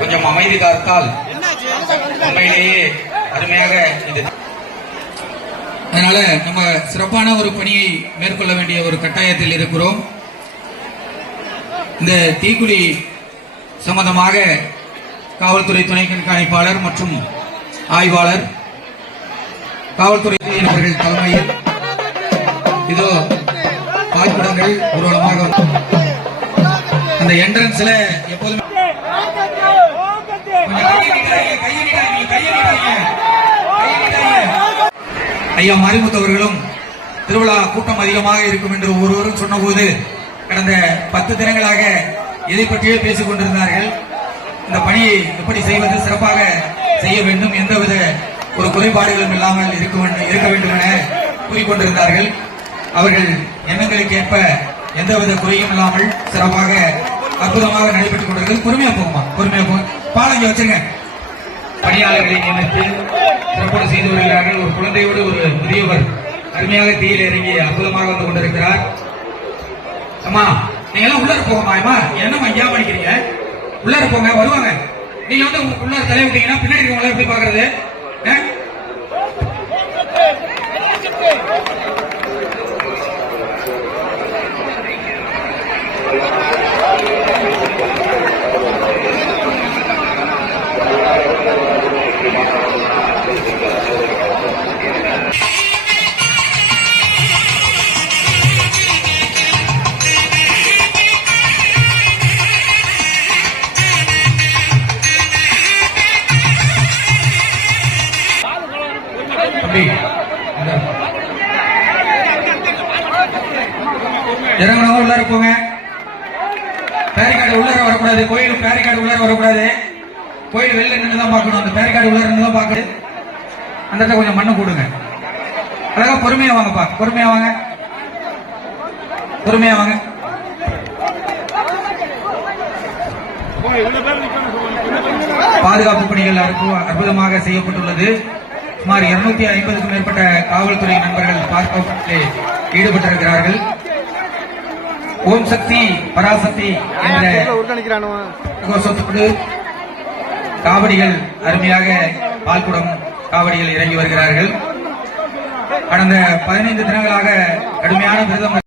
கொஞ்சம் அமைதி காத்தால் உண்மையிலேயே அருமையாக இது. அதனால நம்ம சிறப்பான ஒரு பணியை மேற்கொள்ள வேண்டிய ஒரு கட்டாயத்தில் இருக்கிறோம். இந்த தீக்குழி சம்பந்தமாக காவல்துறை துணை கண்காணிப்பாளர் மற்றும் ஆய்வாளர் காவல்துறை அவர்கள் தலைமையில் இதோ பாய்குடங்கள் ஊர்வலமாக அந்த என்ட்ரன்ஸ்ல எப்போதுமே ஐயா மாரிமுத்தவர்களும் திருவிழா கூட்டம் அதிகமாக இருக்கும் என்று ஒருவரும் சொன்னபோது கடந்த 10 தினங்களாக இதை பற்றியே பேசிக் கொண்டிருந்தார்கள். இந்த பணியை எப்படி செய்வது, சிறப்பாக செய்ய வேண்டும், எந்தவித ஒரு குறைபாடுகளும் இல்லாமல் இருக்க வேண்டும் என கூறிக்கொண்டிருந்தார்கள். அவர்கள் எண்ணங்களுக்கு ஏற்ப எந்தவித குறையும் இல்லாமல் சிறப்பாக அற்புதமாக நடைபெற்றுக் கொண்டிருக்கிறது. பொறுமையா போகுமா, பொறுமையா போகும். பாலங்க வச்சுங்க. பணியாளர்களை நியமித்து சிறப்பாக செய்து வருகிறார்கள். ஒரு குழந்தையோடு ஒரு முதியவர் அருமையாக தீயில் இறங்கி அற்புதமாக வந்து கொண்டிருக்கிறார். அம்மா நீங்க எல்லாம் உள்ளார போகமா? என்னம்மா ஐயா பண்ணிக்கிறீங்க? உள்ளார போங்க, வருவாங்க. நீங்க வந்து உள்ளார தலை விட்டீங்கன்னா பின்னாடி இருக்கவங்கள எப்படி பாக்குறது? இறங்கணும், உள்ளார போங்க. பேரிகார்டு உள்ளார வரக்கூடாது. கோயில் பேரிகார்டு உள்ளார வரக்கூடாது. கோயில் வெளில நின்று தான் பார்க்கணும். அந்த பேரிகார்டு உள்ளார நின்று தான் பார்க்குது. அந்த இடத்துல கொஞ்சம் மண்ணு போடுங்க. அழகா பொறுமையா வாங்கப்பா, பொறுமையா வாங்க, பொறுமையா வாங்க. பாதுகாப்பு பணிகள் அற்புதமாக செய்யப்பட்டுள்ளது. சுமார் 250க்கும் மேற்பட்ட காவல்துறை நண்பர்கள் பாதுகாப்பில் ஈடுபட்டிருக்கிறார்கள். ஓம் சக்தி பராசக்தி என்ற கோஷத்தோடு காவடிகள் அருமையாக பால்குடம் காவடிகள் இறங்கி வருகிறார்கள். கடந்த 15 தினங்களாக கடுமையான விரதம்